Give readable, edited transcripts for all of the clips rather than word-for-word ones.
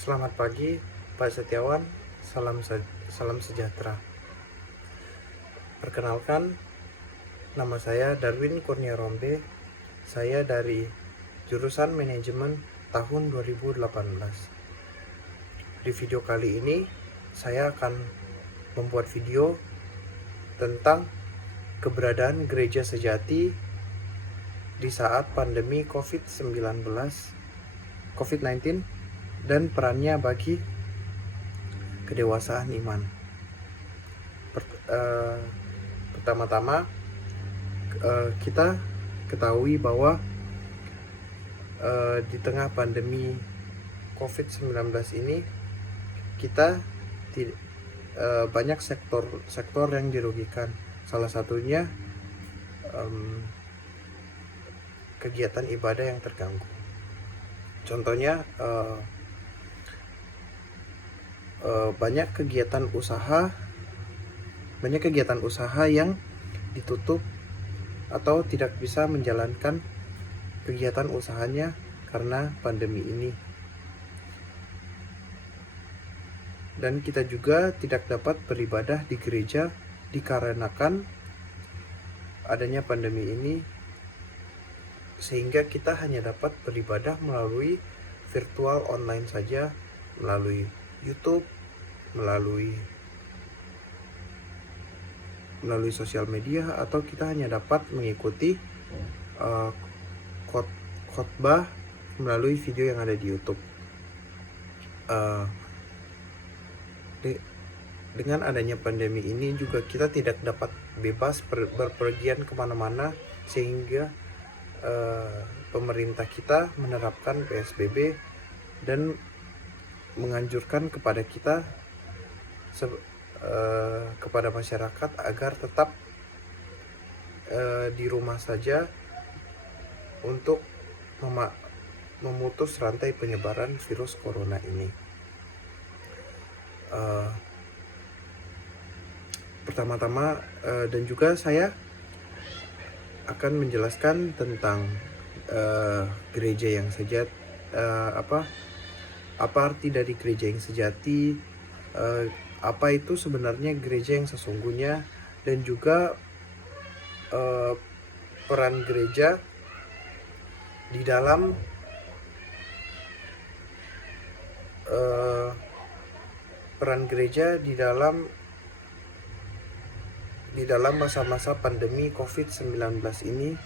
Selamat pagi, Pak Setiawan. Salam sejahtera. Perkenalkan, nama saya Darwin Kurnia Rombe. Saya dari jurusan Manajemen tahun 2018. Di video kali ini, saya akan membuat video tentang keberadaan gereja sejati di saat pandemi COVID-19 dan perannya bagi kedewasaan iman. Pertama-tama kita ketahui bahwa di tengah pandemi COVID-19 ini kita banyak sektor yang dirugikan. Salah satunya kegiatan ibadah yang terganggu. Contohnya banyak kegiatan usaha yang ditutup atau tidak bisa menjalankan kegiatan usahanya karena pandemi ini. Dan kita juga tidak dapat beribadah di gereja dikarenakan adanya pandemi ini, sehingga kita hanya dapat beribadah melalui virtual online saja, melalui YouTube, melalui sosial media, atau kita hanya dapat mengikuti khotbah melalui video yang ada di YouTube. Dengan adanya pandemi ini juga kita tidak dapat bebas berpergian kemana-mana, sehingga pemerintah kita menerapkan PSBB dan menganjurkan kepada kita kepada masyarakat agar tetap di rumah saja untuk memutus rantai penyebaran virus corona ini. Pertama-tama dan juga saya akan menjelaskan tentang gereja yang sejati, apa arti dari gereja yang sejati, apa itu sebenarnya gereja yang sesungguhnya, dan juga peran gereja di dalam masa-masa pandemi COVID-19 ini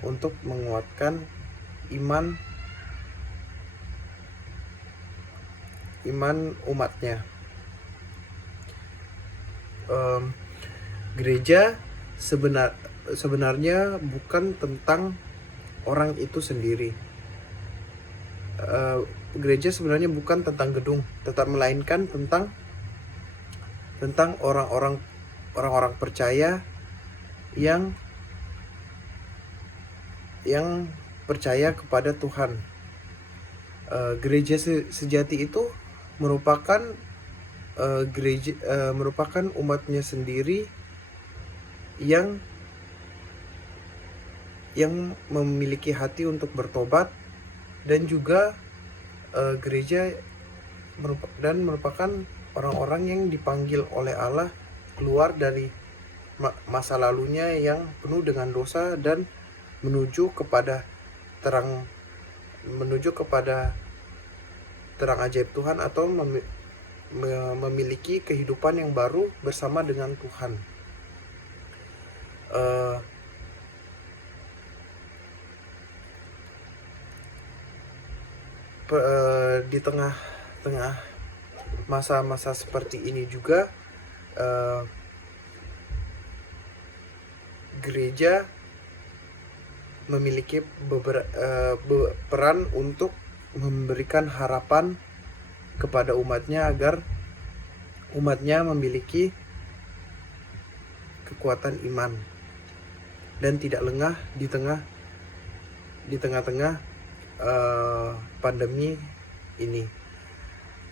untuk menguatkan iman umatnya. Gereja sebenarnya bukan tentang orang itu sendiri. Gereja sebenarnya bukan tentang gedung, tetapi melainkan tentang orang-orang percaya yang percaya kepada Tuhan. Gereja sejati itu merupakan merupakan umatnya sendiri yang memiliki hati untuk bertobat, dan juga gereja merupakan orang-orang yang dipanggil oleh Allah keluar dari masa lalunya yang penuh dengan dosa dan menuju kepada terang ajaib Tuhan, atau memiliki kehidupan yang baru bersama dengan Tuhan. Di tengah masa-masa seperti ini juga gereja memiliki peran untuk memberikan harapan kepada umatnya agar umatnya memiliki kekuatan iman dan tidak lengah di tengah-tengah pandemi ini.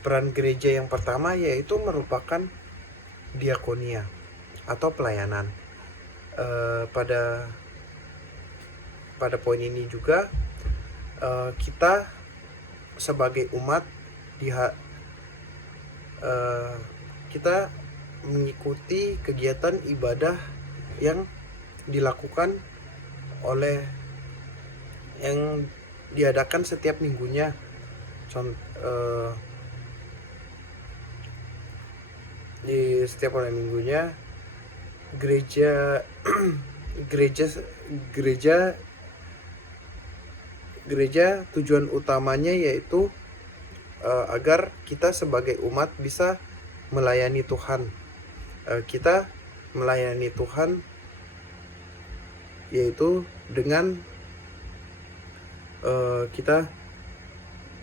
Peran gereja yang pertama yaitu merupakan diakonia atau pelayanan. Pada poin ini juga kita sebagai umat kita mengikuti kegiatan ibadah yang dilakukan oleh yang diadakan setiap minggunya. Di setiap oleh minggunya gereja gereja tujuan utamanya yaitu agar kita sebagai umat bisa melayani Tuhan. Kita melayani Tuhan yaitu dengan kita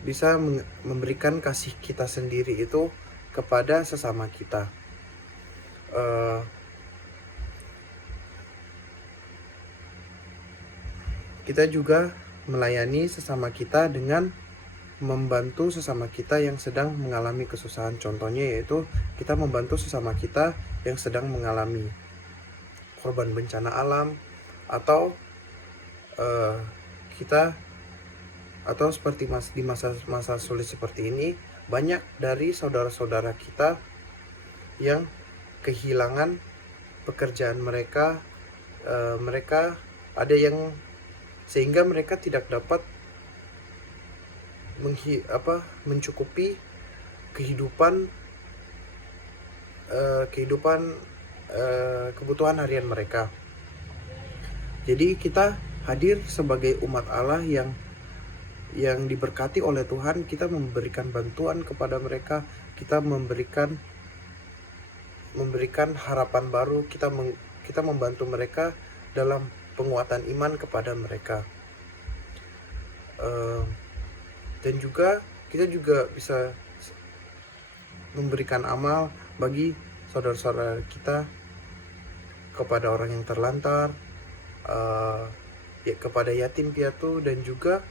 bisa memberikan kasih kita sendiri itu kepada sesama kita. Kita juga melayani sesama kita dengan membantu sesama kita yang sedang mengalami kesusahan. Contohnya yaitu kita membantu sesama kita yang sedang mengalami korban bencana alam, atau seperti di masa sulit seperti ini, banyak dari saudara-saudara kita yang kehilangan pekerjaan mereka. Mereka ada yang sehingga mereka tidak dapat mencukupi kebutuhan harian mereka. Jadi kita hadir sebagai umat Allah yang diberkati oleh Tuhan. Kita memberikan bantuan kepada mereka, kita memberikan harapan baru, kita membantu mereka dalam penguatan iman kepada mereka. Dan juga kita juga bisa memberikan amal bagi saudara-saudara kita, kepada orang yang terlantar, kepada yatim piatu, dan juga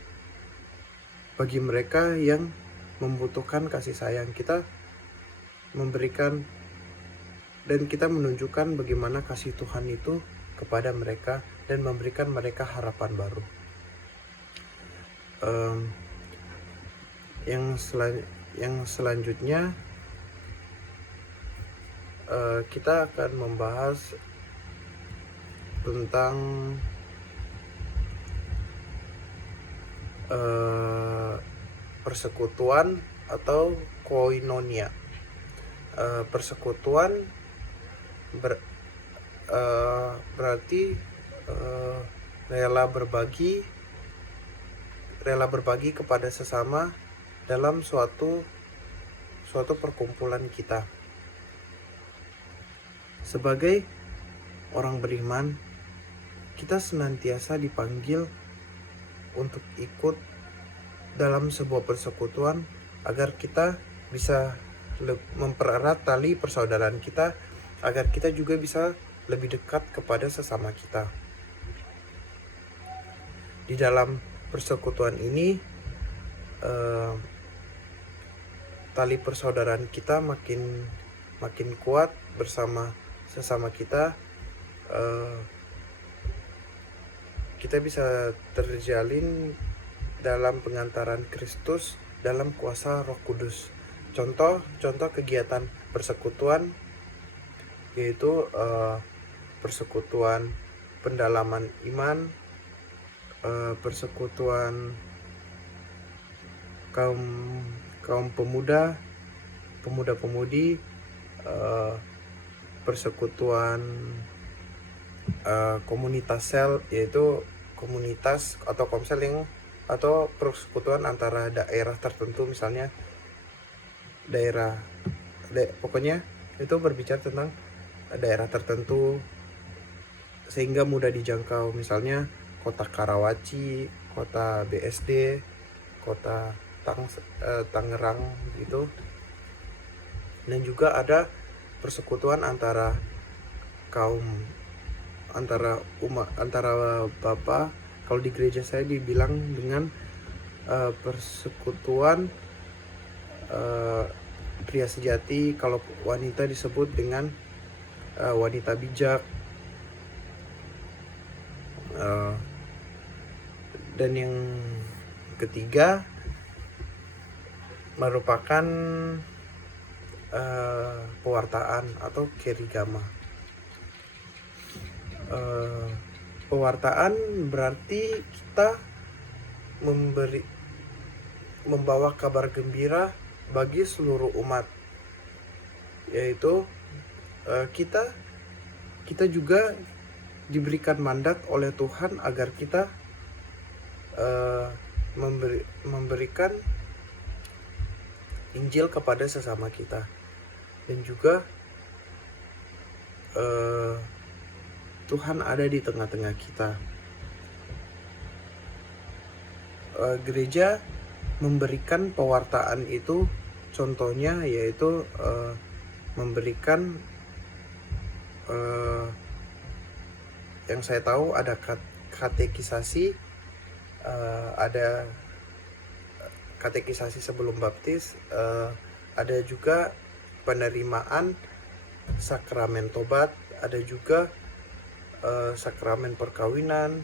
bagi mereka yang membutuhkan kasih sayang. Kita memberikan dan kita menunjukkan bagaimana kasih Tuhan itu kepada mereka dan memberikan mereka harapan baru. Yang selanjutnya kita akan membahas tentang persekutuan atau koinonia. Persekutuan berarti rela berbagi kepada sesama dalam suatu perkumpulan kita. Sebagai orang beriman, kita senantiasa dipanggil untuk ikut dalam sebuah persekutuan agar kita bisa mempererat tali persaudaraan kita, agar kita juga bisa lebih dekat kepada sesama kita. Di dalam persekutuan ini, tali persaudaraan kita makin kuat bersama sesama kita. Kita bisa terjalin dalam pengantaran Kristus dalam kuasa Roh Kudus. Contoh kegiatan persekutuan yaitu persekutuan pendalaman iman, persekutuan kaum pemuda-pemudi, persekutuan komunitas sel, yaitu komunitas atau komsel atau persekutuan antara daerah tertentu, misalnya pokoknya itu berbicara tentang daerah tertentu sehingga mudah dijangkau, misalnya kota Karawaci, kota BSD, kota Tangerang gitu. Dan juga ada persekutuan antara bapak. Kalau di gereja saya dibilang dengan persekutuan pria sejati. Kalau wanita disebut dengan wanita bijak. Dan yang ketiga merupakan pewartaan atau kerigama. Pewartaan berarti kita membawa kabar gembira bagi seluruh umat, yaitu kita juga diberikan mandat oleh Tuhan agar kita memberikan Injil kepada sesama kita, dan juga Tuhan ada di tengah-tengah kita. Gereja memberikan pewartaan itu, contohnya yaitu memberikan yang saya tahu ada katekisasi, ada katekisasi sebelum baptis, ada juga penerimaan sakramen tobat, ada juga sakramen perkawinan,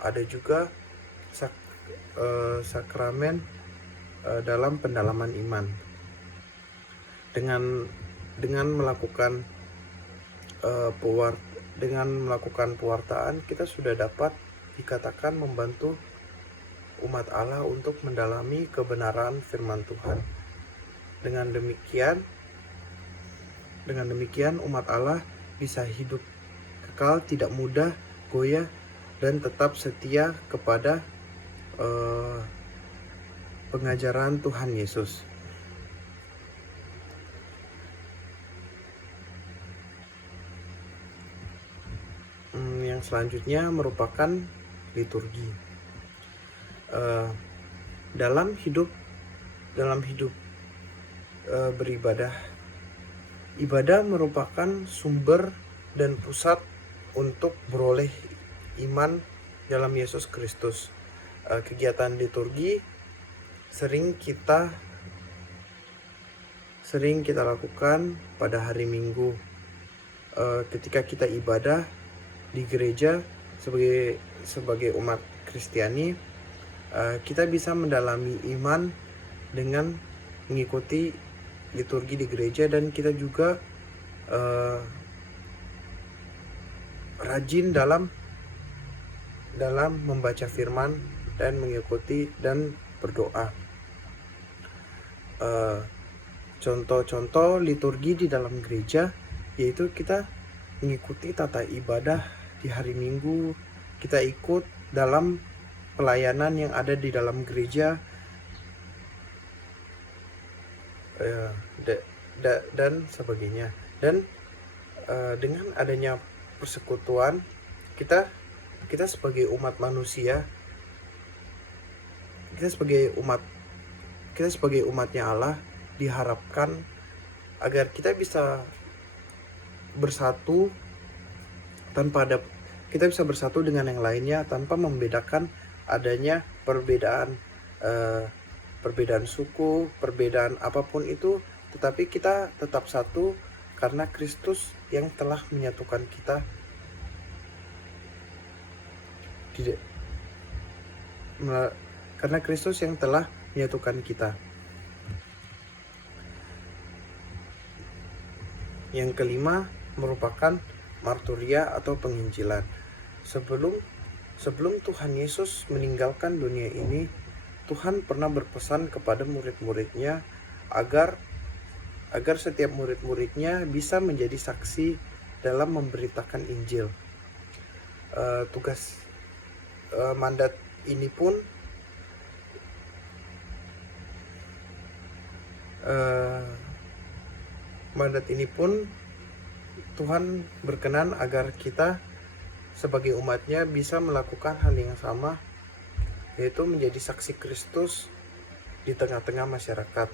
ada juga sakramen dalam pendalaman iman. Dengan melakukan pewartaan, kita sudah dapat dikatakan membantu umat Allah untuk mendalami kebenaran firman Tuhan. Dengan demikian umat Allah bisa hidup kekal, tidak mudah goyah, dan tetap setia kepada pengajaran Tuhan Yesus. Yang selanjutnya merupakan liturgi. Dalam hidup beribadah, ibadah merupakan sumber dan pusat untuk beroleh iman dalam Yesus Kristus. Kegiatan liturgi sering kita lakukan pada hari Minggu, ketika kita ibadah di gereja sebagai umat Kristiani. Kita bisa mendalami iman dengan mengikuti liturgi di gereja, dan kita juga rajin dalam membaca firman dan mengikuti dan berdoa. Contoh-contoh liturgi di dalam gereja yaitu kita mengikuti tata ibadah di hari Minggu, kita ikut dalam pelayanan yang ada di dalam gereja, dan sebagainya. Dan dengan adanya persekutuan, kita sebagai umat manusia, kita sebagai umatnya Allah diharapkan agar kita bisa bersatu dengan yang lainnya tanpa membedakan adanya perbedaan suku, perbedaan apapun itu, tetapi kita tetap satu karena Kristus yang telah menyatukan kita. Karena Kristus yang telah menyatukan kita. Yang kelima merupakan marturia atau penginjilan. Sebelum Tuhan Yesus meninggalkan dunia ini, Tuhan pernah berpesan kepada murid-muridnya agar setiap murid-muridnya bisa menjadi saksi dalam memberitakan Injil. Mandat ini pun Tuhan berkenan agar kita sebagai umatnya bisa melakukan hal yang sama, yaitu menjadi saksi Kristus di tengah-tengah masyarakat.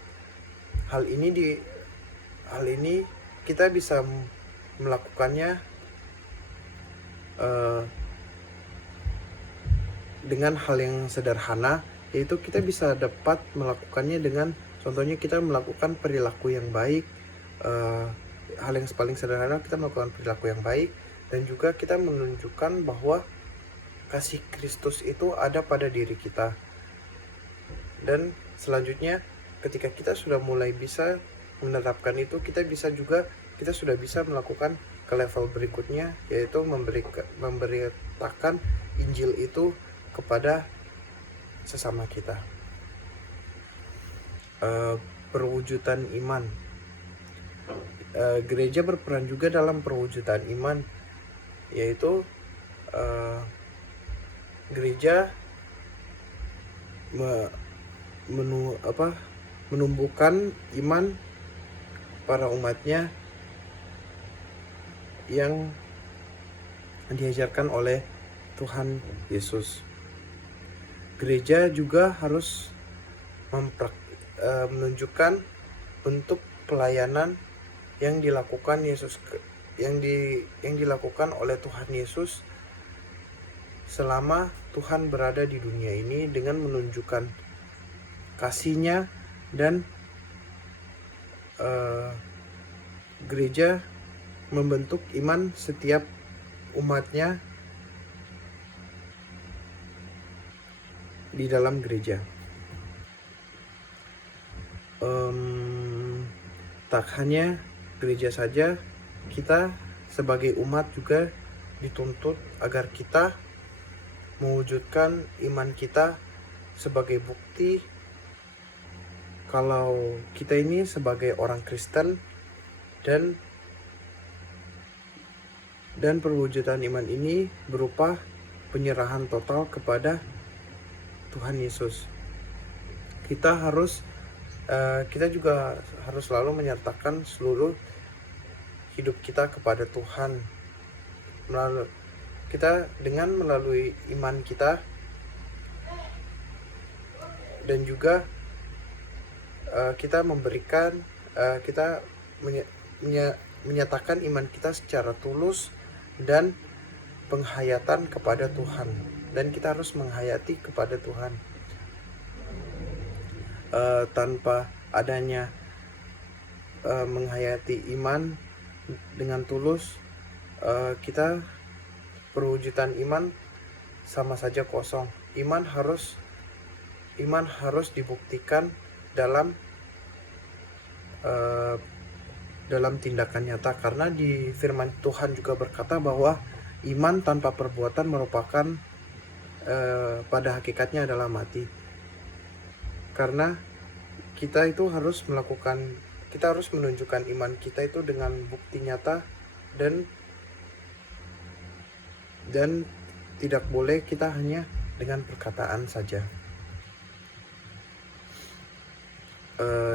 Hal ini kita bisa melakukannya dengan hal yang sederhana, yaitu kita bisa dapat melakukannya dengan, contohnya kita melakukan perilaku yang baik. Hal yang paling sederhana, kita melakukan perilaku yang baik, dan juga kita menunjukkan bahwa kasih Kristus itu ada pada diri kita. Dan selanjutnya ketika kita sudah mulai bisa menerapkan itu, kita sudah bisa melakukan ke level berikutnya, yaitu memberitakan Injil itu kepada sesama kita. Perwujudan iman. Gereja berperan juga dalam perwujudan iman, yaitu gereja menumbuhkan iman para umatnya yang diajarkan oleh Tuhan Yesus. Gereja juga harus menunjukkan bentuk pelayanan yang dilakukan yang dilakukan oleh Tuhan Yesus selama Tuhan berada di dunia ini, dengan menunjukkan kasih-Nya, dan gereja membentuk iman setiap umatnya di dalam gereja. Tak hanya gereja saja, kita sebagai umat juga dituntut agar kita mewujudkan iman kita sebagai bukti kalau kita ini sebagai orang Kristen, dan perwujudan iman ini berupa penyerahan total kepada Tuhan Yesus. Kita juga harus selalu menyertakan seluruh hidup kita kepada Tuhan. Melalui iman kita, dan juga kita menyatakan iman kita secara tulus dan penghayatan kepada Tuhan, dan kita harus menghayati kepada Tuhan. Tanpa adanya menghayati iman dengan tulus, perwujudan iman sama saja kosong. Iman harus dibuktikan dalam tindakan nyata, karena di firman Tuhan juga berkata bahwa iman tanpa perbuatan merupakan pada hakikatnya adalah mati. Karena kita harus menunjukkan iman kita itu dengan bukti nyata, dan tidak boleh kita hanya dengan perkataan saja.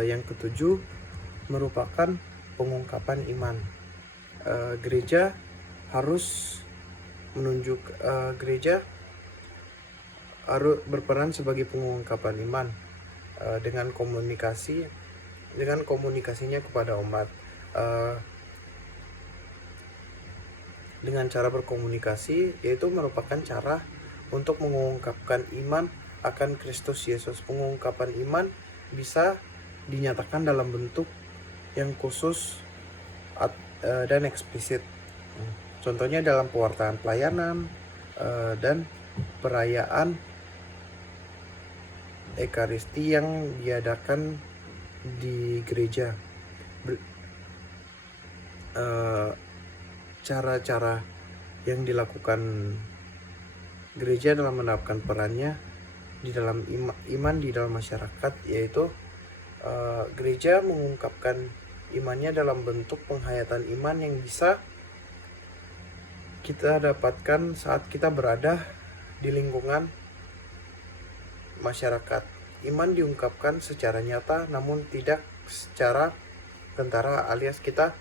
Yang ketujuh merupakan pengungkapan iman. Gereja harus berperan sebagai pengungkapan iman dengan komunikasinya kepada umat. Dengan cara berkomunikasi, yaitu merupakan cara untuk mengungkapkan iman akan Kristus Yesus. Pengungkapan iman bisa dinyatakan dalam bentuk yang khusus dan eksplisit. Contohnya dalam pewartaan pelayanan dan perayaan Ekaristi yang diadakan di gereja. Cara-cara yang dilakukan gereja dalam menerapkan perannya di dalam iman di dalam masyarakat, yaitu gereja mengungkapkan imannya dalam bentuk penghayatan iman yang bisa kita dapatkan saat kita berada di lingkungan masyarakat. Iman diungkapkan secara nyata, namun tidak secara kentara, alias kita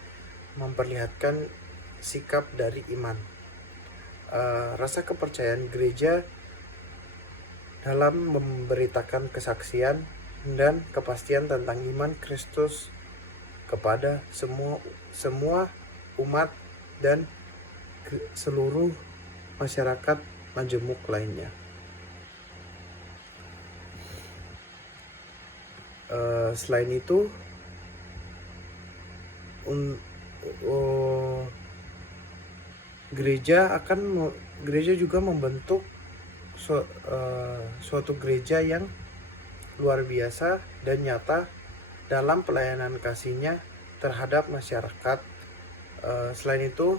memperlihatkan sikap dari iman. Rasa kepercayaan gereja dalam memberitakan kesaksian dan kepastian tentang iman Kristus kepada semua umat dan seluruh masyarakat majemuk lainnya. Selain itu, gereja juga membentuk suatu gereja yang luar biasa dan nyata dalam pelayanan kasihnya terhadap masyarakat. Selain itu,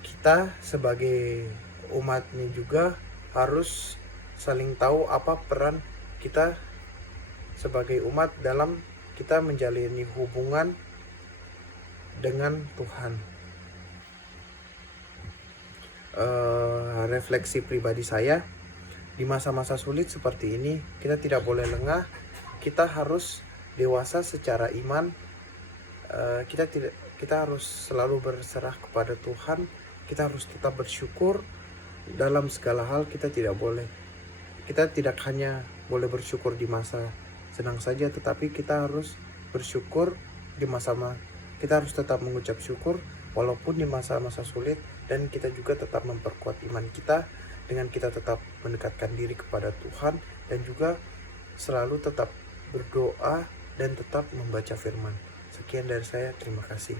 kita sebagai umatnya juga harus saling tahu apa peran kita sebagai umat dalam kita menjalani hubungan dengan Tuhan. Refleksi pribadi saya, di masa-masa sulit seperti ini kita tidak boleh lengah, kita harus dewasa secara iman. Kita harus selalu berserah kepada Tuhan, kita harus tetap bersyukur dalam segala hal. Kita tidak hanya boleh bersyukur di masa senang saja, tetapi kita harus bersyukur kita harus tetap mengucap syukur walaupun di masa-masa sulit, dan kita juga tetap memperkuat iman kita dengan kita tetap mendekatkan diri kepada Tuhan, dan juga selalu tetap berdoa dan tetap membaca firman. Sekian dari saya, terima kasih.